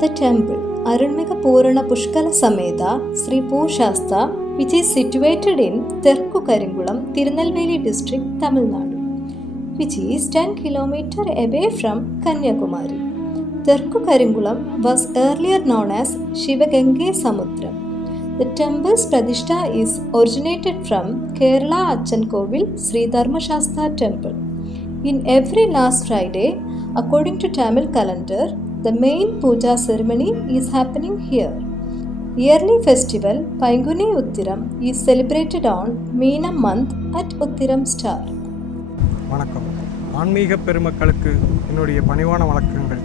The temple, Arunmika Purana Pushkala Sameda Sri Pooshastha, which is situated in Terku Karingulam, Tirunelveli district, Tamil Nadu, which is 10 km away from Kanyakumari. Terku Karingulam was earlier known as Shivagange Samudram. The temple's Pradishta is originated from Kerala Achankovil Sri Dharmashastra temple. In every last Friday, according to Tamil calendar, the main puja ceremony is happening here. Yearly festival Painguni Uttiram is celebrated on Meenam month at Uttiram star. வணக்கம். ஆன்மீக பெருமக்களுக்கு என்னுடைய பணிவான வணக்கங்கள்.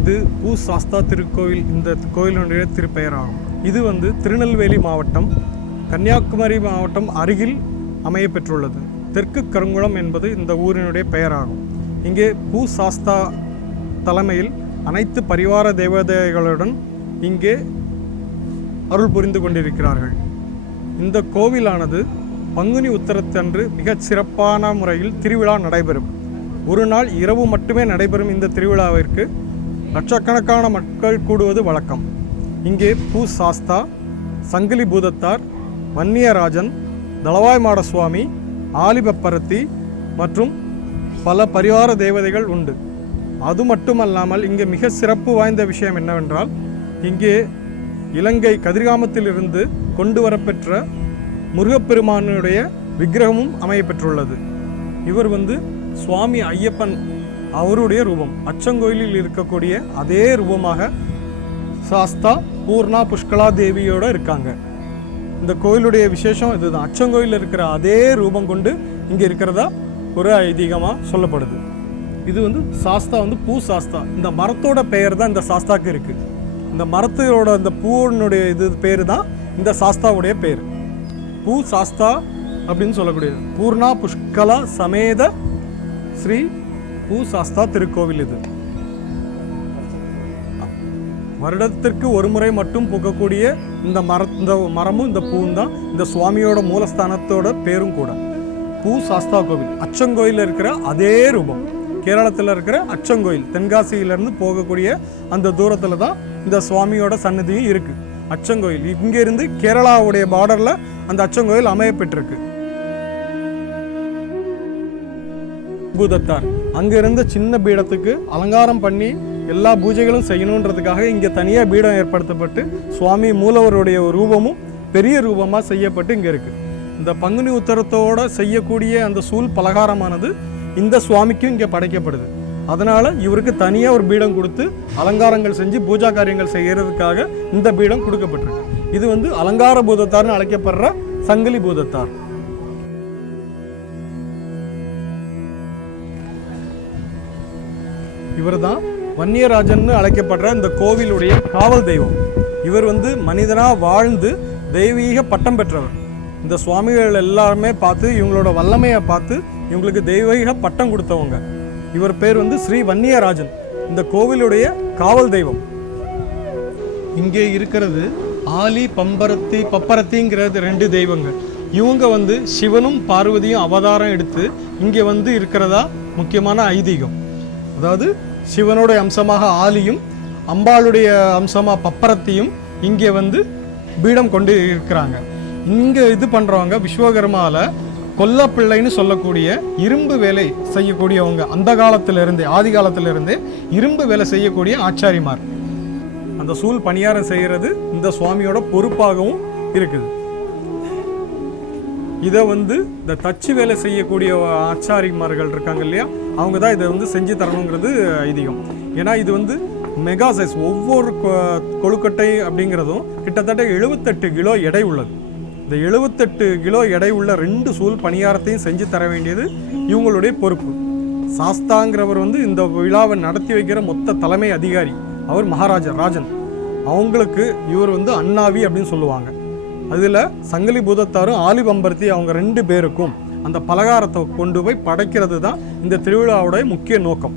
இது பூசாஸ்தா திருக்கோவில். இந்த கோயிலுடைய திருப்பெயராகும். இது திருநெல்வேலி மாவட்டம், கன்னியாகுமரி மாவட்டம் அருகில் அமைய பெற்றுள்ளது. தெற்கு கருங்குளம் என்பது இந்த ஊரினுடைய பெயராகும். இங்கே பூசாஸ்தா தலைமையில் அனைத்து பரிவார தேவதைகளுடன் இங்கே அருள் புரிந்து கொண்டிருக்கிறார்கள். இந்த கோவிலானது பங்குனி உத்தரத்தன்று மிகச் சிறப்பான முறையில் திருவிழா நடைபெறும். ஒரு நாள் இரவு மட்டுமே நடைபெறும். இந்த திருவிழாவிற்கு லட்சக்கணக்கான மக்கள் கூடுவது வழக்கம். இங்கே பூசாஸ்தா, சங்கிலி பூதத்தார், வன்னியராஜன், தளவாய்மாட சுவாமி, ஆலிபப்பரத்தி மற்றும் பல பரிவார தேவதைகள் உண்டு. அது மட்டுமல்லாமல் இங்கே மிக சிறப்பு வாய்ந்த விஷயம் என்னவென்றால், இங்கே இலங்கை கதிர்காமத்திலிருந்து கொண்டு வரப்பெற்ற முருகப்பெருமானுடைய விக்கிரகமும் அமையப்பெற்றுள்ளது. இவர் சுவாமி ஐயப்பன் அவருடைய ரூபம். அச்சங்கோயிலில் இருக்கக்கூடிய அதே ரூபமாக சாஸ்தா பூர்ணா புஷ்கலா தேவியோடு இருக்காங்க. இந்த கோயிலுடைய விசேஷம் இதுதான். அச்சங்கோயிலில் இருக்கிற அதே ரூபம் கொண்டு இங்கே இருக்கிறதா ஒரு ஐதீகமாக சொல்லப்படுது. இது சாஸ்தா பூ சாஸ்தா. இந்த மரத்தோட பெயர் தான் இந்த சாஸ்தாக்கு இருக்குது. இந்த மரத்தோட இந்த பூனுடைய இது பேர் தான் இந்த சாஸ்தாவுடைய பேர். பூ சாஸ்தா அப்படின்னு சொல்லக்கூடியது. பூர்ணா புஷ்கலா சமேத ஸ்ரீ பூ சாஸ்தா திருக்கோவில். இது வருடத்திற்கு ஒரு முறை மட்டும் பூக்கக்கூடிய இந்த மரமும் இந்த பூவும் தான் இந்த சுவாமியோட மூலஸ்தானத்தோட பேரும் கூட. பூ சாஸ்தா கோவில் அச்சங்கோயிலில் இருக்கிற அதே ரூபம். கேரளத்தில் இருக்கிற அச்சங்கோயில், தென்காசியிலேருந்து போகக்கூடிய அந்த தூரத்தில் தான் இந்த சுவாமியோட சன்னதியும் இருக்குது. அச்சங்கோயில் இங்கேருந்து கேரளாவுடைய பார்டரில் அந்த அச்சங்கோயில் அமையப்பட்டிருக்கு. பூதத்தார் அங்கிருந்த சின்ன பீடத்துக்கு அலங்காரம் பண்ணி எல்லா பூஜைகளும் செய்யணுன்றதுக்காக இங்கே தனியாக பீடம் ஏற்படுத்தப்பட்டு சுவாமி மூலவருடைய ரூபமும் பெரிய ரூபமாக செய்யப்பட்டு இங்கே இருக்குது. இந்த பங்குனி உத்தரத்தோடு செய்யக்கூடிய அந்த சூல் பலகாரமானது இந்த சுவாமிக்கும் இங்கே படைக்கப்படுது. அதனால் இவருக்கு தனியாக ஒரு பீடம் கொடுத்து அலங்காரங்கள் செஞ்சு பூஜா காரியங்கள் செய்கிறதுக்காக இந்த பீடம் கொடுக்கப்பட்டிருக்கு. இது அலங்கார பூதத்தார்னு அழைக்கப்படுற சங்கிலி பூதத்தார். இவர் தான் வன்னியராஜன் அழைக்கப்படுற இந்த கோவிலுடைய காவல் தெய்வம். இவர் மனிதனாக வாழ்ந்து தெய்வீக பட்டம் பெற்றவர். இந்த சுவாமிகள் எல்லாருமே பார்த்து இவங்களோட வல்லமையை பார்த்து இவங்களுக்கு தெய்வீக பட்டம் கொடுத்தவங்க. இவர் பேர் ஸ்ரீ வன்னியராஜன், இந்த கோவிலுடைய காவல் தெய்வம். இங்கே இருக்கிறது ஆலி பப்பரத்திங்கிறது 2 தெய்வங்கள். இவங்க சிவனும் பார்வதியும் அவதாரம் எடுத்து இங்கே இருக்கிறதா முக்கியமான ஐதீகம். அதாவது சிவனுடைய அம்சமாக ஆலியும் அம்பாளுடைய அம்சமாக பப்பரத்தையும் இங்கே பீடம் கொண்டு இருக்கிறாங்க. இங்கே இது பண்ணுறவங்க விஸ்வகர்மாவில் கொல்லப்பிள்ளைன்னு சொல்லக்கூடிய இரும்பு வேலை செய்யக்கூடியவங்க. அந்த காலத்திலிருந்தே, ஆதி காலத்திலிருந்தே இரும்பு வேலை செய்யக்கூடிய ஆச்சாரிமார். அந்த சூல் பணியாரம் செய்கிறது இந்த சுவாமியோட பொறுப்பாகவும் இருக்குது. இதை இந்த தச்சு வேலை செய்யக்கூடிய ஆச்சாரிமார்கள் இருக்காங்க இல்லையா, அவங்க தான் இதை செஞ்சு தரணுங்கிறது ஐதீகம். ஏன்னா இது மெகா சைஸ். ஒவ்வொரு கொழுக்கட்டை அப்படிங்கிறதும் கிட்டத்தட்ட 78 கிலோ எடை உள்ளது. இந்த 78 கிலோ எடை உள்ள 2 சூல் பணியாரத்தையும் செஞ்சு தர வேண்டியது இவங்களுடைய பொறுப்பு. சாஸ்தாங்கிறவர் இந்த விழாவை நடத்தி வைக்கிற மொத்த தலைமை அதிகாரி. அவர் ராஜன். அவங்களுக்கு இவர் அண்ணாவி அப்படின்னு சொல்லுவாங்க. அதில் சங்கிலி பூதத்தாரும் ஆலிபம்பர்த்தி அவங்க 2 பேருக்கும் அந்த பலகாரத்தை கொண்டு போய் படைக்கிறது தான் இந்த திருவிழாவுடைய முக்கிய நோக்கம்.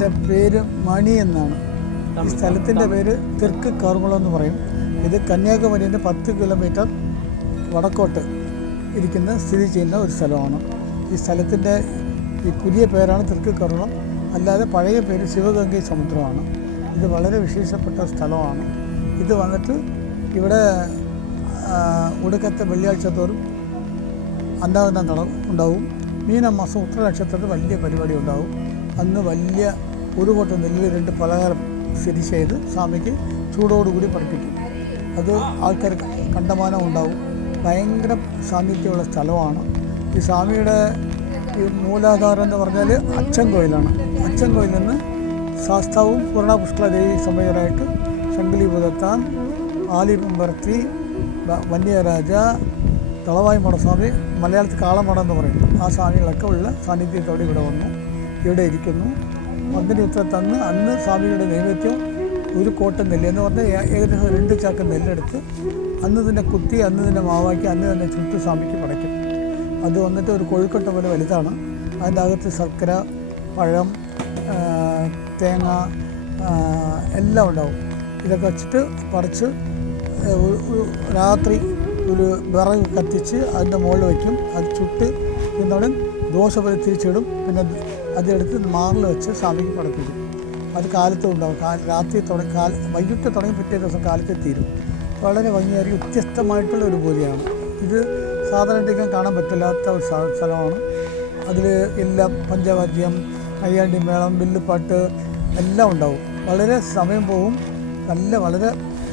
എൻ്റെ പേര് മണി എന്നാണ്. ഈ സ്ഥലത്തിൻ്റെ പേര് തെക്ക് കാർകുളം എന്ന് പറയും. ഇത് കന്യാകുമാരിൻ്റെ 10 കിലോമീറ്റർ വടക്കോട്ട് സ്ഥിതി ചെയ്യുന്ന ഒരു സ്ഥലമാണ്. ഈ സ്ഥലത്തിൻ്റെ ഈ പുതിയ പേരാണ് തെക്ക് കാർകുളം, അല്ലാതെ പഴയ പേര് ശിവഗംഗൈ സമുദ്രമാണ്. ഇത് വളരെ വിശേഷപ്പെട്ട സ്ഥലമാണ്. ഇത് വന്നിട്ട് ഇവിടെ ഒടുക്കത്തെ വെള്ളിയാഴ്ച തോറും അന്നദാനം ഉണ്ടാവും. മീനമാസം ഉത്തര നക്ഷത്രത്തിൽ വലിയ പരിപാടി ഉണ്ടാവും. അന്ന് വലിയ ഒരു കൊട്ട നെല്ല് 2 പലഹാരം സ്ഥിതി ചെയ്ത് സ്വാമിക്ക് ചൂടോടുകൂടി പഠിപ്പിക്കും. അത് ആൾക്കാർ കണ്ടമാനം ഉണ്ടാവും. ഭയങ്കര സാന്നിധ്യമുള്ള സ്ഥലമാണ്. ഈ സ്വാമിയുടെ ഈ മൂലാധാരം എന്ന് പറഞ്ഞാൽ അച്ചൻകോയിലാണ്. അച്ചൻകോയിൽ നിന്ന് ശാസ്താവും പൂർണ്ണ പുഷ്കലദേവി സമയരായിട്ട് ശംഖലീപുരത്താൻ, ആലിപമ്പർത്തി, വന്യരാജ, തളവായി മടസ്വാമി, മലയാളത്തിൽ കാളമടം എന്ന് പറയും, ആ സ്വാമികളൊക്കെ ഉള്ള സാന്നിധ്യത്തോടെ ഇവിടെ വന്നു, ഇവിടെ ഇരിക്കുന്നു. പന്തിന് ഉത്തരത്തന്ന് അന്ന് സ്വാമിയുടെ നൈവേദ്യം ഒരു കോട്ട നെല്ല് എന്ന് പറഞ്ഞാൽ ഏകദേശം 2 ചാക്ക് നെല്ലെടുത്ത് അന്ന് തന്നെ കുത്തി, അന്ന് തന്നെ മാവാക്കി, അന്ന് തന്നെ ചുട്ട് സ്വാമിക്ക് പടയ്ക്കും. അത് വന്നിട്ട് ഒരു കൊഴുക്കട്ട പോലെ വലുതാണ്. അതിൻ്റെ അകത്ത് ശർക്കര, പഴം, തേങ്ങ എല്ലാം ഉണ്ടാവും. ഇതൊക്കെ വെച്ചിട്ട് പറിച്ച് രാത്രി ഒരു വിറക് കത്തിച്ച് അതിൻ്റെ മുകളിൽ വയ്ക്കും. അത് ചുട്ട് പിന്നോടെ ദോശ പോലെ തിരിച്ചിടും. പിന്നെ അതെടുത്ത് മാറിൽ വെച്ച് സ്വാമിക്ക് പടപ്പിക്കും. അത് കാലത്തും ഉണ്ടാവും. രാത്രി വൈകിട്ട് തുടങ്ങി പിറ്റേ ദിവസം കാലത്ത് തീരും. വളരെ ഭംഗിയായിരിക്കും. വ്യത്യസ്തമായിട്ടുള്ള ഒരു പൂജയാണ് ഇത്. സാധാരണ കാണാൻ പറ്റില്ലാത്ത ഒരു സ്ഥലമാണ്. അതിൽ എല്ലാം പഞ്ചവാദ്യം, കയ്യാണ്ടി മേളം, വില്ലുപാട്ട് എല്ലാം ഉണ്ടാവും. വളരെ സമയം പോകും. വളരെ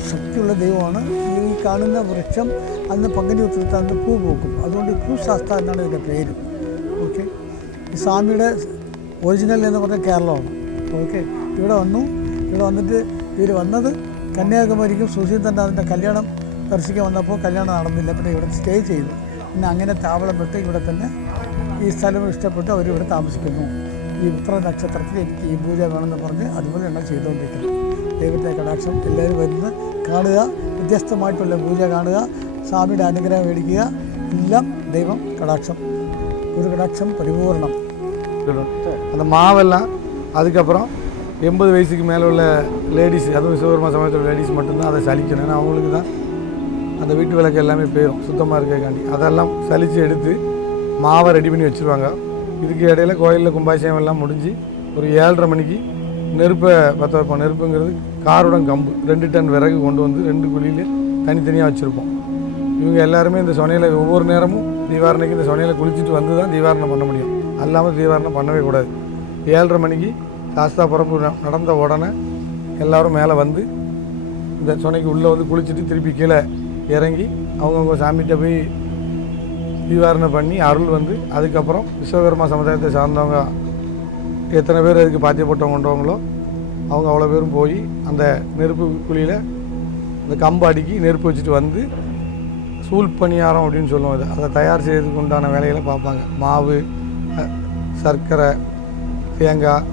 ശക്തിയുള്ള ദൈവമാണ്. ഈ കാണുന്ന വൃക്ഷം അന്ന് പങ്കനി ഉത്തരത്തിൽ അന്ന് പൂ പൂക്കും. അതുകൊണ്ട് ഭൂശാസ്ത്ര എന്നാണ് ഇതിൻ്റെ പേര്. ഓക്കെ. ഈ സ്വാമിയുടെ ഒറിജിനൽ എന്ന് പറഞ്ഞാൽ കേരളമാണ്. ഓക്കെ. ഇവിടെ വന്നിട്ട് ഇവർ വന്നത് കന്യാകുമാരിക്കും സുശീന്ദ്രനാഥിൻ്റെ കല്യാണം ദർശിക്കാൻ വന്നപ്പോൾ കല്യാണം നടന്നില്ല. പിന്നെ ഇവിടെ സ്റ്റേ ചെയ്തു. പിന്നെ അങ്ങനെ താവളപ്പെട്ട് ഇവിടെ തന്നെ ഈ സ്ഥലം ഇഷ്ടപ്പെട്ട് അവരിവിടെ താമസിക്കുന്നു. ഈ ഉത്തര നക്ഷത്രത്തിൽ എനിക്ക് ഈ പൂജ വേണമെന്ന് പറഞ്ഞ് അതുപോലെ ഞങ്ങൾ ചെയ്തുകൊണ്ടിരിക്കുന്നു. ദൈവത്തെ കടാക്ഷം എല്ലാവരും വരുന്ന കാണുക, വ്യത്യസ്തമായിട്ടുള്ള പൂജ കാണുക, സ്വാമിയുടെ അനുഗ്രഹം മേടിക്കുക. എല്ലാം ദൈവം கடாட்சம், ஒரு கடாட்சம் பரிபூர்ணம். அந்த மாவெல்லாம் அதுக்கப்புறம் 80 வயசுக்கு மேலே உள்ள லேடிஸ், அதுவும் சிவபெருமா சமயத்தோட லேடிஸ் மட்டும்தான் அதை சலிக்கணும். ஏன்னா அவங்களுக்கு தான் அந்த வீட்டு விளக்கு எல்லாமே போயிடும் சுத்தமாக இருக்கக்காண்டி. அதெல்லாம் சலித்து எடுத்து மாவை ரெடி பண்ணி வச்சுருவாங்க. இதுக்கு இடையில கோயிலில் கும்பாபிஷேகம் எல்லாம் முடிஞ்சு ஒரு 7:30 மணிக்கு நெருப்பை பற்ற வைப்போம். நெருப்புங்கிறது காருடன் கம்பு 2 டன் விறகு கொண்டு வந்து 2 குழியில் தனித்தனியாக வச்சுருப்போம். இவங்க எல்லாருமே இந்த சொனையில் ஒவ்வொரு நேரமும் தீவாரணைக்கு இந்த சொனையில் குளிச்சுட்டு வந்து தான் தீவாரணம் பண்ண முடியும். அல்லாமல் தீவாரணம் பண்ணவே கூடாது. 7:30 மணிக்கு சாஸ்தா பிறப்பு நடந்த உடனே எல்லோரும் மேலே வந்து இந்த சொனைக்கு உள்ளே வந்து குளிச்சுட்டு திருப்பி கீழே இறங்கி அவங்கவுங்க சாமிகிட்ட போய் தீவாரணம் பண்ணி அருள் வந்து அதுக்கப்புறம் விஸ்வகர்மா சமுதாயத்தை சார்ந்தவங்க எத்தனை பேர் அதுக்கு பாத்தியப்பட்டவங்க கொண்டவங்களோ அவங்க அவ்வளோ பேரும் போய் அந்த நெருப்பு குழியில் அந்த கம்பு அடுக்கி நெருப்பு வச்சுட்டு வந்து சூல் பணியாரம் அப்படின்னு சொல்லுவோம். அதை தயார் செய்யறதுக்கு உண்டான வேலைகளை பார்ப்பாங்க. மாவு, சர்க்கரை, தேங்காய்,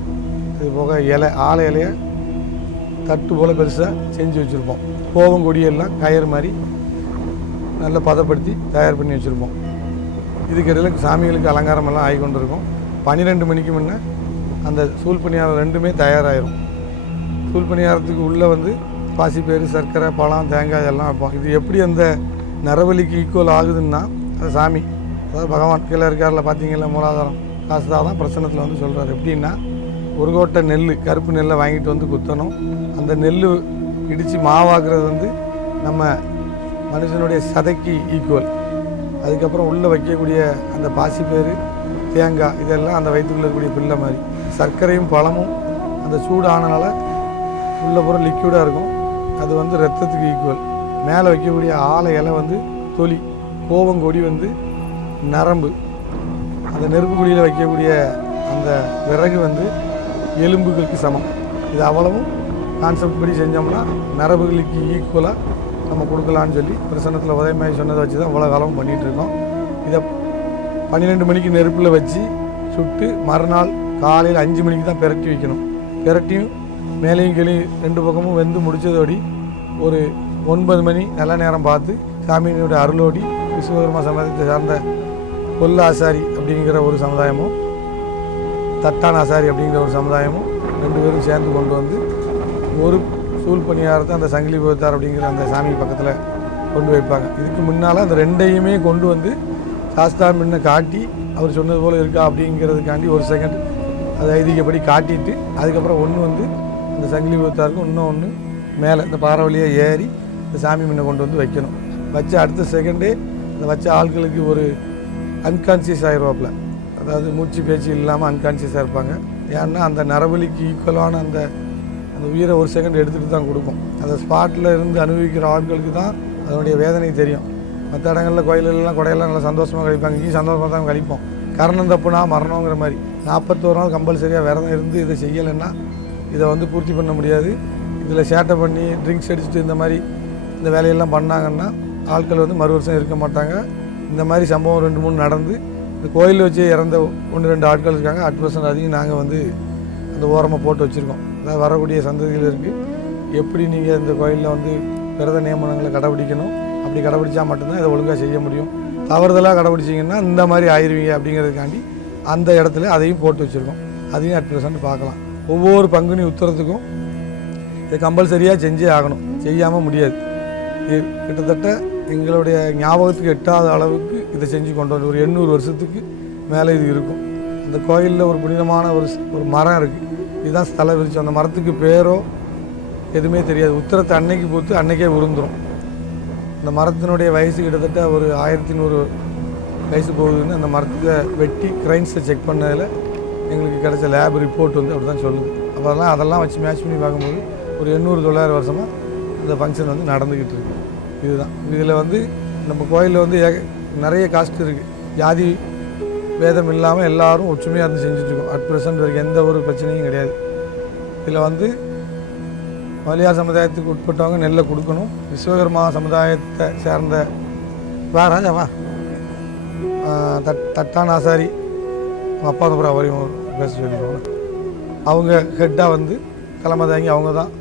இது போக இலை, ஆலை இலையை தட்டு போல் பெருசாக செஞ்சு வச்சுருப்போம். கோவம் கொடியெல்லாம் கயிறு மாதிரி நல்லா பதப்படுத்தி தயார் பண்ணி வச்சுருப்போம். இதுக்கிடையில் சாமிகளுக்கு அலங்காரமெல்லாம் ஆகி கொண்டு இருக்கும். 12 மணிக்கு முன்னே அந்த சூல் பணியாரம் 2மே தயாராகிடும். சூல் பணியாரத்துக்கு உள்ளே வந்து பாசிப்பயிறு, சர்க்கரை, பழம், தேங்காய் எல்லாம் வைப்போம். இது எப்படி அந்த நரபலிக்கு ஈக்குவல் ஆகுதுன்னா அது சாமி, அதாவது பகவான் கீழே இருக்காரில் பார்த்தீங்களா மூலாதாரம் காசுதா தான் பிரசன்னத்தில் வந்து சொல்கிறார். எப்படின்னா ஒரு கோட்டை நெல், கருப்பு நெல்லை வாங்கிட்டு வந்து குத்தணும். அந்த நெல் இடித்து மாவாக்குறது வந்து நம்ம மனுஷனுடைய சதைக்கு ஈக்குவல். அதுக்கப்புறம் உள்ளே வைக்கக்கூடிய அந்த பாசிப்பயிறு, தேங்காய் இதெல்லாம் அந்த வயிற்றுக்குள்ளே இருக்கக்கூடிய பிள்ளை மாதிரி. சர்க்கரையும் பழமும் அந்த சூடு ஆனனால உள்ள பூரா லிக்விடாக இருக்கும். அது வந்து ரத்தத்துக்கு ஈக்குவல். மேலே வைக்கக்கூடிய ஆலை இலை வந்து தொலி, கோவங்கொடி வந்து நரம்பு, அந்த நெருப்பு குடியில் வைக்கக்கூடிய அந்த விறகு வந்து எலும்புகளுக்கு சமம். இது அவ்வளவும் கான்செப்ட் படி செஞ்சோம்னா நரம்புகளுக்கு ஈக்குவலாக நம்ம கொடுக்கலான்னு சொல்லி பிரசன்னத்தில் உதயமாகி சொன்னதை வச்சு தான் இவ்வளோ காலம் பண்ணிகிட்ருக்கோம். இதை 12 மணிக்கு நெருப்பில் வச்சு சுட்டு மறுநாள் காலையில் 5 மணிக்கு தான் பிரட்டி வைக்கணும். பிரட்டியும் மேலேயும் கீழே 2 பக்கமும் வெந்து முடித்ததோடி ஒரு 9 மணி நல்ல நேரம் பார்த்து சாமியினுடைய அருளோடி விஸ்வகர்மா சமுதாயத்தை சார்ந்த கொல்ல ஆசாரி அப்படிங்கிற ஒரு சமுதாயமும், தட்டான் ஆசாரி அப்படிங்கிற ஒரு சமுதாயமும் 2 பேரும் சேர்ந்து கொண்டு வந்து ஒரு சூழ் பணியாரத்தை அந்த சங்கிலி போத்தார் அப்படிங்கிற அந்த சாமி பக்கத்தில் கொண்டு வைப்பாங்க. இதுக்கு முன்னால் அந்த 2ஐயுமே கொண்டு வந்து சாஸ்தா முன்ன காட்டி அவர் சொன்னது போல் இருக்கா அப்படிங்கிறதுக்காண்டி ஒரு செகண்ட் அதை ஐதீகப்படி காட்டிட்டு அதுக்கப்புறம் ஒன்று வந்து அந்த சங்கிலி போத்தாருக்கும் இன்னொன்று மேலே இந்த பாறை வழியாக ஏறி இந்த சாமி முன்ன கொண்டு வந்து வைக்கணும். வச்ச அடுத்த செகண்டே அந்த வச்ச ஆட்களுக்கு ஒரு அன்கான்சியஸ் ஆகிடுவாப்பில், அதாவது மூச்சு பேச்சு இல்லாமல் அன்கான்சியஸாக இருப்பாங்க. ஏன்னா அந்த நரபலிக்கு ஈக்குவலான அந்த உயிரை ஒரு செகண்ட் எடுத்துகிட்டு தான் கொடுக்கும். அந்த ஸ்பாட்டில் இருந்து அனுபவிக்கிற ஆட்களுக்கு தான் அதனுடைய வேதனை தெரியும். மற்ற இடங்களில் கோயிலெல்லாம் கொடையெல்லாம் நல்லா சந்தோஷமாக கழிப்பாங்க, இங்கேயும் சந்தோஷமாக தான் கழிப்போம். கரணம் தப்புனா மரணங்கிற மாதிரி 41 நாள் கம்பல்சரியாக விரதம் இருந்து இதை செய்யலைன்னா இதை வந்து பூர்த்தி பண்ண முடியாது. இதில் சேட்டை பண்ணி ட்ரிங்க்ஸ் அடிச்சுட்டு இந்த மாதிரி இந்த வேலையெல்லாம் பண்ணாங்கன்னா ஆட்கள் வந்து மறு வருஷம் இருக்க மாட்டாங்க. இந்த மாதிரி சம்பவம் 2-3 நடந்து இந்த கோயிலில் வச்சு இறந்த 1-2 ஆட்கள் இருக்காங்க. அட்வர்சன் அதையும் நாங்கள் வந்து அந்த ஓரமாக போட்டு வச்சுருக்கோம். அதாவது வரக்கூடிய சந்ததியில் இருக்குது எப்படி நீங்கள் இந்த கோயிலில் வந்து விரத நியமனங்களை கடைபிடிக்கணும், அப்படி கடைபிடிச்சா மட்டும்தான் இதை ஒழுங்காக செய்ய முடியும். தவறுதலாக கடைபிடிச்சிங்கன்னா இந்த மாதிரி ஆயிடுவீங்க அப்படிங்கிறதுக்காண்டி அந்த இடத்துல அதையும் போட்டு வச்சுருக்கோம். அதையும் அட்வர்சன்ட் பார்க்கலாம். ஒவ்வொரு பங்குனி உத்தரத்துக்கும் இதை கம்பல்சரியாக செஞ்சே ஆகணும், செய்யாமல் முடியாது. இது கிட்டத்தட்ட எங்களுடைய ஞாபகத்துக்கு எட்டாத அளவுக்கு இதை செஞ்சு கொண்டு வந்து ஒரு 800 வருஷத்துக்கு மேலே இது இருக்கும். இந்த கோயிலில் ஒரு புனிதமான ஒரு மரம் இருக்குது, இதுதான் ஸ்தல விருட்சம். அந்த மரத்துக்கு பேரோ எதுவுமே தெரியாது. உத்தரத்தை அன்னைக்கு பூத்து அன்னைக்கே உருந்துடும். இந்த மரத்தினுடைய வயசு கிட்டத்தட்ட ஒரு 1100 வயசு போகுதுன்னு அந்த மரத்தை வெட்டி கிரைன்ஸை செக் பண்ணதில் எங்களுக்கு கிடைச்ச லேப் ரிப்போர்ட் வந்து அப்படி தான் சொல்லுது. அப்போல்லாம் அதெல்லாம் வச்சு மேட்ச் பண்ணி பார்க்கும்போது ஒரு 800-900 வருஷமாக அந்த ஃபங்க்ஷன் வந்து நடந்துக்கிட்டு இருக்குது. இதுதான் இதில் வந்து நம்ம கோயிலில் வந்து நிறைய காஸ்ட் இருக்குது. ஜாதி வேதம் இல்லாமல் எல்லோரும் ஒற்றுமையாக இருந்து செஞ்சுட்ருக்கோம். அட் ப்ரெசென்ட் வரைக்கும் எந்த ஒரு பிரச்சனையும் கிடையாது. இதில் வந்து மலையாள சமுதாயத்துக்கு உட்பட்டவங்க நெல்லை கொடுக்கணும். விஸ்வகர்மா சமுதாயத்தை சேர்ந்த ராஜாவா தட்டான் ஆசாரி அவங்க அப்பா அப்புறம் அவரையும் பேச சொல்லிடுவாங்க. அவங்க ஹெட்டாக வந்து தலைமை தாங்கி அவங்க தான்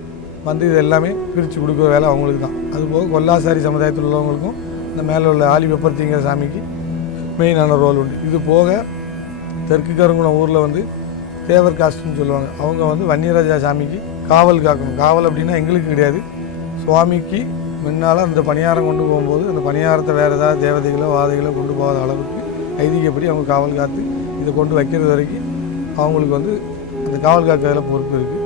வந்து இது எல்லாமே பிரித்து கொடுக்குற வேலை அவங்களுக்கு தான். அதுபோக கொல்லாசாரி சமுதாயத்தில் உள்ளவங்களுக்கும் இந்த மேலே உள்ள ஆலி வெப்பர்த்திங்கிற சாமிக்கு மெயினான ரோல் உண்டு. இது போக தெற்கு கருங்குளம் ஊரில் வந்து தேவர் காஸ்ட்னு சொல்லுவாங்க. அவங்க வந்து வன்னியராஜா சாமிக்கு காவல் காக்கணும். காவல் அப்படின்னா எங்களுக்கு கிடையாது, சுவாமிக்கு முன்னால் அந்த பணியாரம் கொண்டு போகும்போது அந்த பணியாரத்தை வேறு ஏதாவது தேவதைகளோ வாதைகளோ கொண்டு போகாத அளவுக்கு ஐதீகப்படி அவங்க காவல் காத்து இதை கொண்டு வைக்கிறது வரைக்கும் அவங்களுக்கு வந்து அந்த காவல் காக்கிறதுல பொறுப்பு இருக்குது.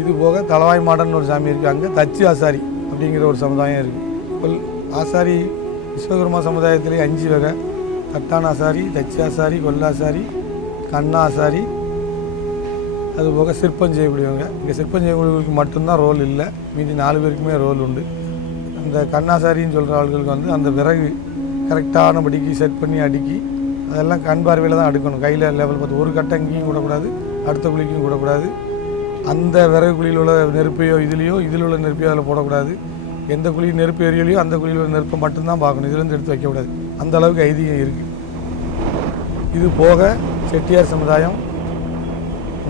இது போக தலவாய் மாடன்னு ஒரு சாமி இருக்குது. அங்கே தச்சு ஆசாரி அப்படிங்கிற ஒரு சமுதாயம் இருக்குது. ஆசாரி விஸ்வகர்மா சமுதாயத்திலே 5 வகை: தட்டான் ஆசாரி, தச்சு ஆசாரி, கொல்லாசாரி, கண்ணாசாரி, அதுபோக சிற்பம் செய்யக்கூடியவங்க. இங்கே சிற்பம் செய்யக்கூடியவங்களுக்கு மட்டும்தான் ரோல் இல்லை, மீதி 4 பேருக்குமே ரோல் உண்டு. அந்த கண்ணாசாரின்னு சொல்கிற ஆள்களுக்கு வந்து அந்த விறகு கரெக்டானபடிக்கு செட் பண்ணி அடுக்கி அதெல்லாம் கண் பார்வையில் தான் அடுக்கணும். கையில் லெவல் பார்த்து ஒரு கட்டை இங்கேயும் கூடக்கூடாது, அடுத்த குழிக்கும் கூடக்கூடாது. அந்த விறகு குழியில் உள்ள நெருப்பையோ இதில் உள்ள நெருப்பையோ அதில் போடக்கூடாது. எந்த குழியில் நெருப்பு எரியலையோ அந்த குழியில் உள்ள நெருப்பை மட்டும்தான் பார்க்கணும், இதுலேருந்து எடுத்து வைக்கக்கூடாது. அந்த அளவுக்கு ஐதீகம் இருக்குது. இது போக செட்டியார் சமுதாயம்,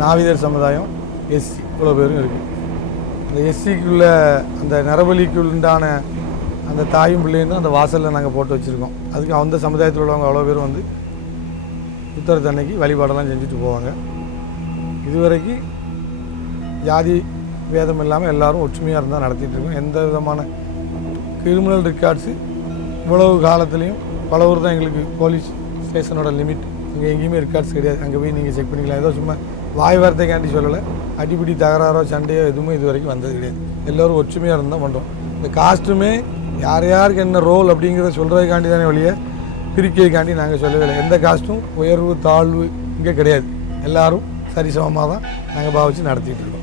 நாவிதர் சமுதாயம், எஸ்சி இவ்வளோ பேரும் இருக்குது. அந்த எஸ்சிக்குள்ள அந்த நரபலிக்குள்ளான அந்த தாயும் பிள்ளையும் அந்த வாசலில் நாங்கள் போட்டு வச்சுருக்கோம். அதுக்கு அந்த சமுதாயத்தில் உள்ளவங்க அவ்வளோ பேரும் வந்து உத்தரத்தன்னைக்கு வழிபாடெல்லாம் செஞ்சுட்டு போவாங்க. இதுவரைக்கும் ஜாதி வேதம் இல்லாமல் எல்லோரும் ஒற்றுமையாக இருந்தால் நடத்திட்டுருக்கோம். எந்த விதமான கிரிமினல் ரெக்கார்ட்ஸு இவ்வளவு காலத்துலேயும் பல ஊர் தான் எங்களுக்கு போலீஸ் ஸ்டேஷனோட லிமிட். இங்கே எங்கேயுமே ரெக்கார்ட்ஸ் கிடையாது. அங்கே போய் நீங்கள் செக் பண்ணிக்கலாம். ஏதோ சும்மா வாய் வார்த்தைக்காண்டி சொல்லலை, அடிப்பிடி தகராறோ சண்டையோ எதுவுமே இது வரைக்கும் வந்தது கிடையாது. எல்லோரும் ஒற்றுமையாக இருந்தால் பண்ணுறோம். இந்த காஸ்ட்டுமே யார் யாருக்கு என்ன ரோல் அப்படிங்கிறத சொல்கிறதுக்காண்டி தானே வழியை பிரிக்கிறதுக்காண்டி நாங்கள் சொல்லவே இல்லை. எந்த காஸ்ட்டும் உயர்வு தாழ்வு இங்கே கிடையாது. எல்லோரும் சரிசமமாக தான் நாங்கள் பாவிச்சு நடத்திட்டு இருக்கோம்.